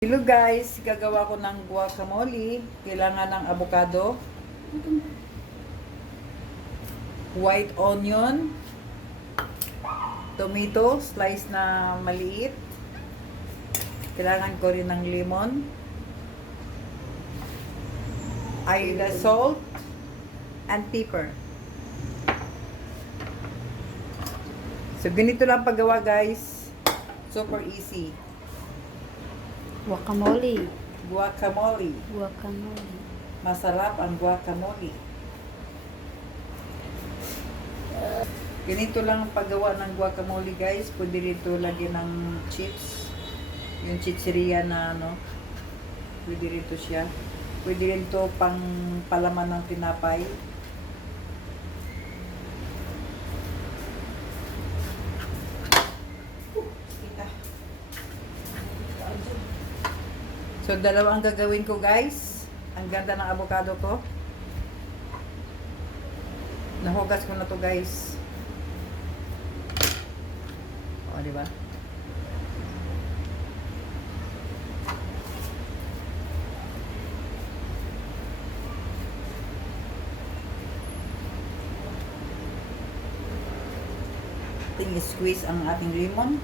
Hello guys, gagawa ko ng guacamole. Kailangan ng avocado, white onion, tomato, slice na maliit. Kailangan ko rin ng lemon, ayuda salt, and pepper. So ganito lang paggawa guys. Super easy. Guacamole. Guacamole. Guacamole. Masarap ang guacamole. Ganito lang ang paggawa ng guacamole guys. Pwede rito lagyan ng chips. Yung chicheria na ano. Pwede rito siya. Pwede rin to pang palaman ng tinapay. So, dalawa ang gagawin ko guys. Ang ganda ng avocado ko. Nahugas ko na to guys. O, diba? Ating squeeze ang ating lemon.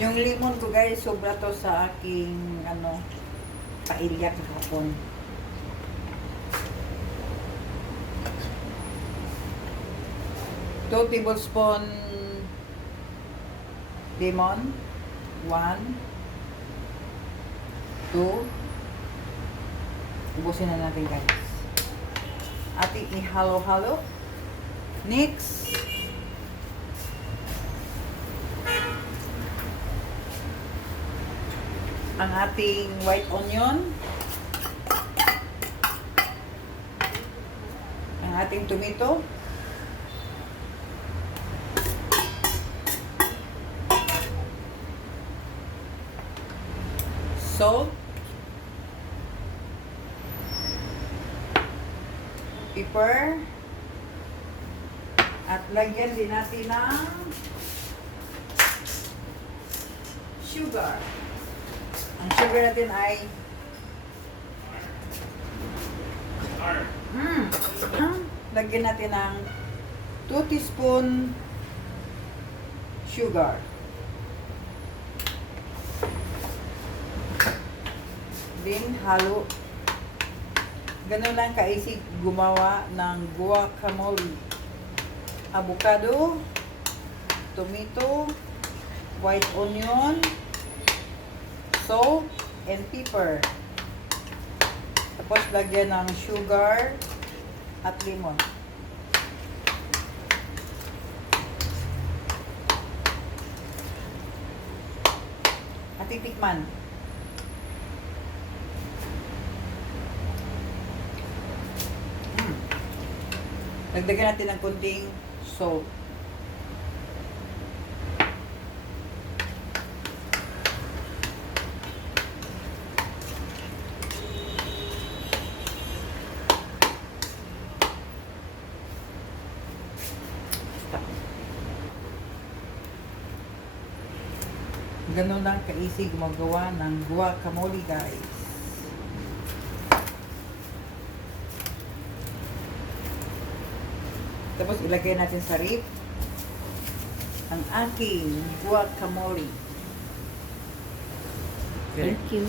Yung lemon ko guys, sobra to sa aking ano, pailyak hapon. Two tablespoon lemon. 1 2. Ubusin na natin guys. Ating ihalo-halo. Next, ang ating white onion, ang ating tomato, salt, pepper, at lagyan din natin ng sugar. Ang sugar natin ay lagyan natin ng 2 teaspoon sugar. Then halo. Ganun lang ka-easy gumawa ng guacamole. Avocado, tomato, white onion, salt, and pepper. Tapos lagyan ng sugar at lemon. At titikman. Dagdagan natin ng kunting salt. Ganun lang ka-easy gumagawa ng guacamole guys. Tapos ilagay natin sa ref ang aking guacamole. Thank you.